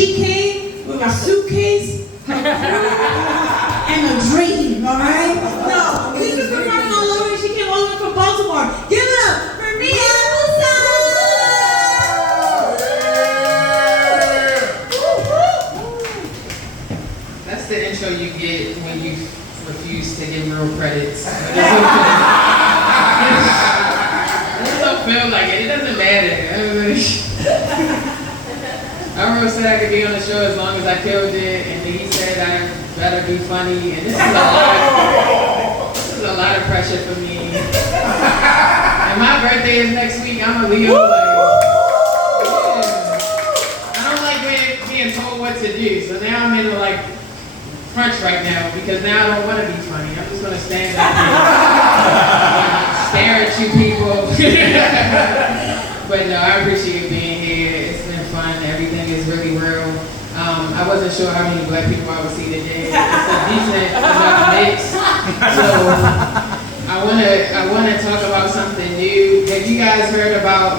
she came with a suitcase and a dream, all right? No, this is performing all over. She came all the way from Baltimore. Give it up for me and Musa! That's the intro you get when you refuse to give real credits. But it's okay. I just don't feel like it. It doesn't matter. I said I could be on the show as long as I killed it, and then he said I better be funny, and this is a lot of pressure for me. And my birthday is next week. I'm a Leo. Like, yeah. I don't like being told what to do, so now I'm in a crunch right now because now I don't want to be funny. I'm just gonna stand up and stare at you people. But no, I appreciate being here. It's been fun. Everything is really real. I wasn't sure how many black people I would see today. It's a decent mix. So I wanna talk about something new. Have you guys heard about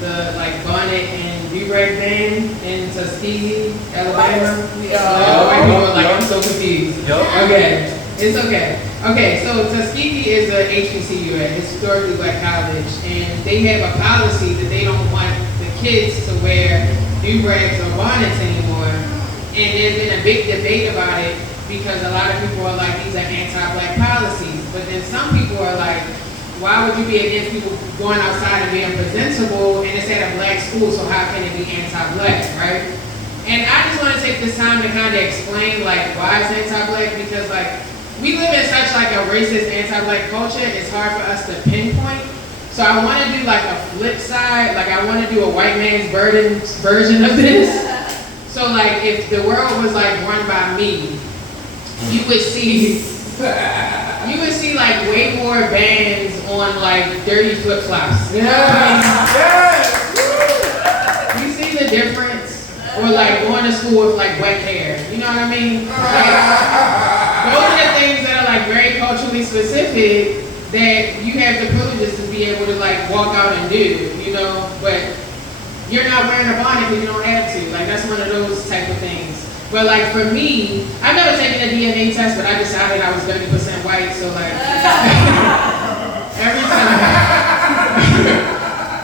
the bonnet and do-rag ban in Tuskegee, Alabama? White people are I'm so confused. Okay, it's okay. Okay, so Tuskegee is a HBCU, a historically black college, and they have a policy that they don't want the kids to wear do-rags or bonnets anymore. And there's been a big debate about it because a lot of people are like, these are anti-black policies. But then some people are like, why would you be against people going outside and being presentable, and it's at a black school, so how can it be anti-black, right? And I just want to take this time to kind of explain why it's anti-black, because we live in such a racist anti-black culture, it's hard for us to pinpoint. So I want to do a flip side, I want to do a white man's version of this. So if the world was run by me, you would see way more bands on dirty flip-flops. You know what I mean? You see the difference? Or going to school with wet hair. You know what I mean? Those are the things that are very culturally specific that you have the privileges to be able to walk out and do, you know, but you're not wearing a bonnet because you don't have to. That's one of those type of things. But for me, I've never taken a DNA test, but I decided I was 30% white, so every time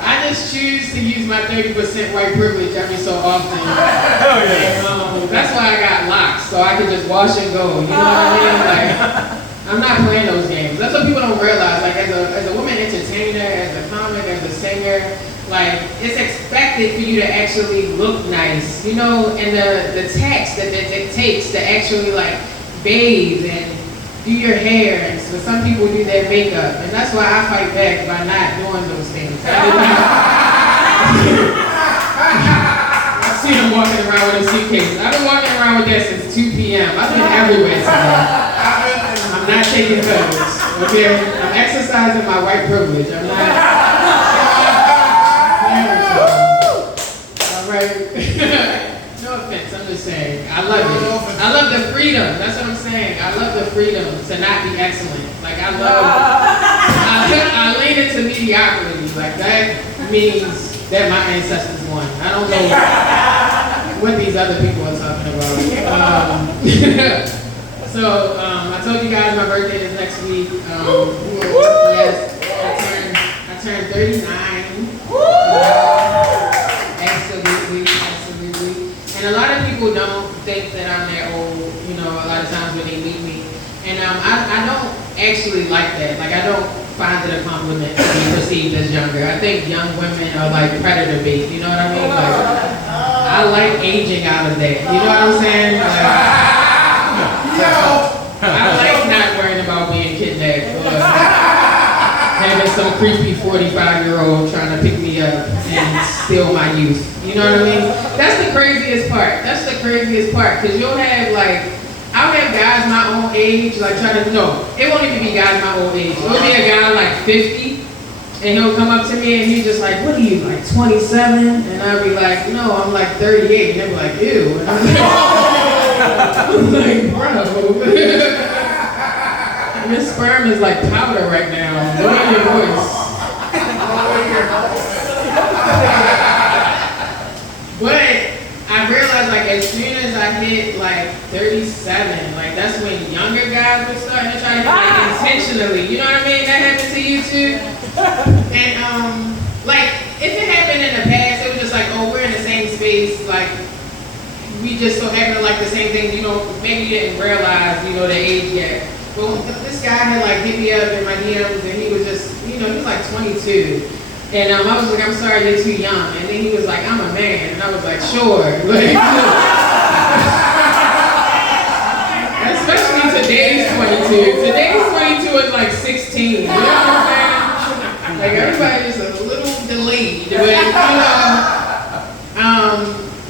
I just choose to use my 30% white privilege every so often. And, that's why I got locks, so I could just wash and go. You know what I mean? I'm not playing those games. That's what people don't realize. As a woman entertainer, as a comic, as a singer, it's expected for you to actually look nice, you know, and the tax that it takes to actually bathe and do your hair, and so some people do their makeup, and that's why I fight back by not doing those things. I've seen them walking around with a suitcase. I've been walking around with that since 2 p.m. I've been everywhere today. I'm not taking photos, okay? I'm exercising my white privilege. I'm not. All right. No offense, I'm just saying. I love it. I love the freedom. That's what I'm saying. I love the freedom to not be excellent. I lean into mediocrity. That means that my ancestors won. I don't know what these other people are talking about. So I told you guys my birthday is next week. Yes, I turned 39. Absolutely. And a lot of people don't think that I'm that old, you know, a lot of times when they meet me. And I don't actually like that. I don't find it a compliment to be perceived as younger. I think young women are predator bait, you know what I mean? I like aging out of that, you know what I'm saying? I like not worrying about being kidnapped or having some creepy 45-year-old trying to pick me up and steal my youth. You know what I mean? That's the craziest part. Because you'll have I'll have guys my own age it won't even be guys my own age. It'll be a guy 50 and he'll come up to me and he's just what are you, 27? And I'll be no, I'm 38. And they'll be ew. And I'm bro. Your sperm is powder right now. Lower your voice. But I realized as soon as I hit like 37, like that's when younger guys were starting to try to like intentionally. You know what I mean? That happened to you too. And like if it happened in the past, it was just like, oh, we're in the same space, like we just so happen to like the same things. You know, maybe you didn't realize, you know, the age yet. But this guy had like hit me up in my DMs, and he was just, you know, he was like 22. And I was like, I'm sorry, you're too young. And then he was like, I'm a man. And I was like, sure. Like, especially today's 22. Today's 22 is like 16. You know what I'm saying? Like, everybody's a little delayed. But,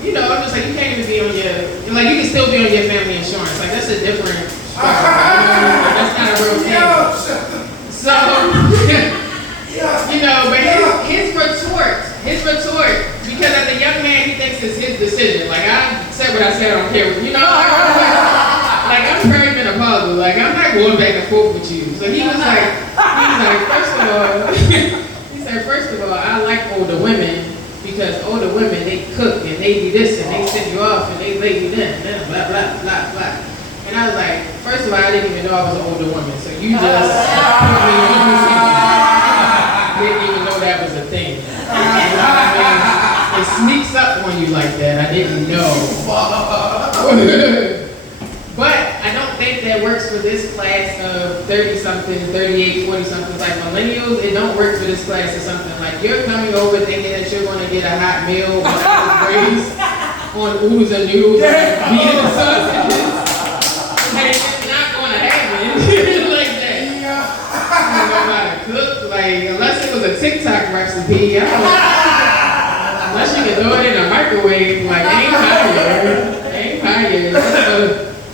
you know, I'm just like, you can't even be on your, like, you can still be on your family insurance. Like, that's a different story. That's not a real thing. So, you know, but his retort, because as a young man, he thinks it's his decision. Like, I said what I said on camera. You know, like I'm very menopausal. Like, I'm not going back and forth with you. So he was like, first of all, I like older women because older women, they cook and they do this and they send you off and they lay you down, blah, blah, blah, blah. And I was like, first of all, I didn't even know I was an older woman. So you just put me on. Didn't even know that was a thing. You know what I mean? It sneaks up on you like that. I didn't know. But I don't think that works for this class of 30-something, 38, 40-somethings. Like millennials, it don't work for this class or something. Like you're coming over thinking that you're going to get a hot meal, but I was raised on oodles and noodles and beans and sausages. And it's not going to happen like that. You don't know how to cook, like, unless it was a TikTok recipe, unless you can throw it in a microwave, like, ain't hired.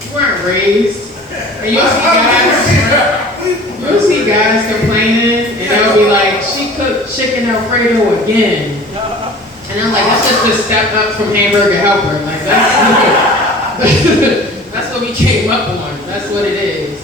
You weren't raised. And you'll see guys complaining, and they'll be like, she cooked chicken Alfredo again. And I'm like, that's just a step up from hamburger helper. Like, that's what we came up on. That's what it is.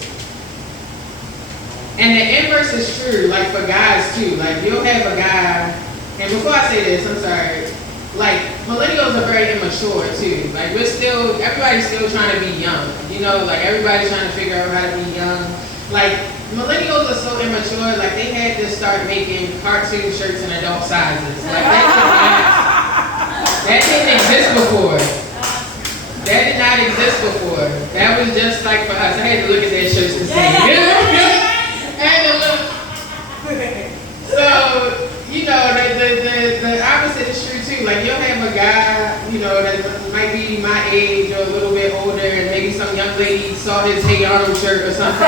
And the inverse is true, like for guys too. Like you'll have a guy, and before I say this, I'm sorry, like millennials are very immature too. Like everybody's still trying to be young. You know, like everybody's trying to figure out how to be young. Like millennials are so immature, like they had to start making cartoon shirts in adult sizes. Like that didn't exist before. That did not exist before. That was just like for us. I had to look at their shirts and say, so, you know, the opposite is true too. Like you'll have a guy, you know, that might be my age or a little bit older, and maybe some young lady saw his Hey Arnold shirt or something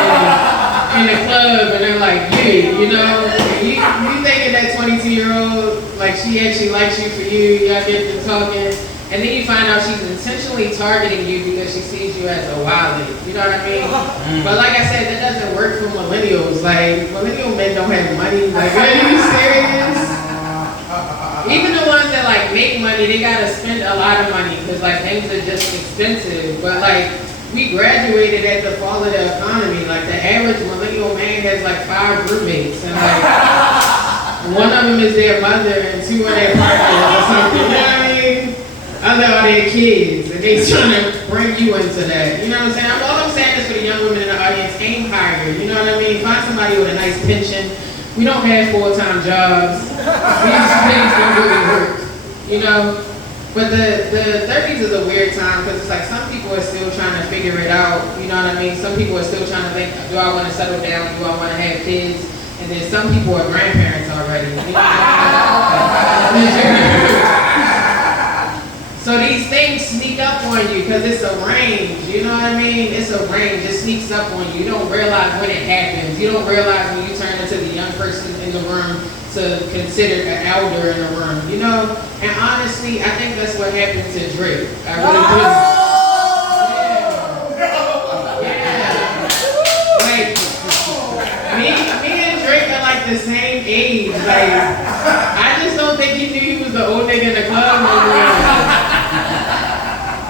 in the club, and they're like, yeah, you know, and you thinking that 22-year-old, like she actually likes you for you, y'all get to talking. And then you find out she's intentionally targeting you because she sees you as a wildie. You know what I mean? But like I said, that doesn't work for millennials. Like, millennial men don't have money. Like, are you serious? Even the ones that like make money, they gotta spend a lot of money because like things are just expensive. But like, we graduated at the fall of the economy. Like the average millennial man has like 5 roommates. And like, one of them is their mother and 2 are their partners or something. You know what I mean? Other are their kids, and they trying to bring you into that. You know what I'm saying? All I'm saying is for the young women in the audience, aim higher. You know what I mean? Find somebody with a nice pension. We don't have full-time jobs. These things don't really work. You know? But the 30s is a weird time because it's like some people are still trying to figure it out. You know what I mean? Some people are still trying to think, do I want to settle down? Do I want to have kids? And then some people are grandparents already. You know what I mean? So these things sneak up on you because it's a range, you know what I mean? It's a range, it sneaks up on you. You don't realize when it happens. You don't realize when you turn into the young person in the room to consider an elder in the room, you know? And honestly, I think that's what happened to Drake. I really do. Yeah. Like, me and Drake are like the same age. Like, I just don't think he knew he was the old nigga in the club.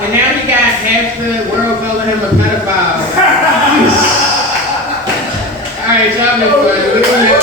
And now he got half the world calling him a pedophile. All right, y'all been fun.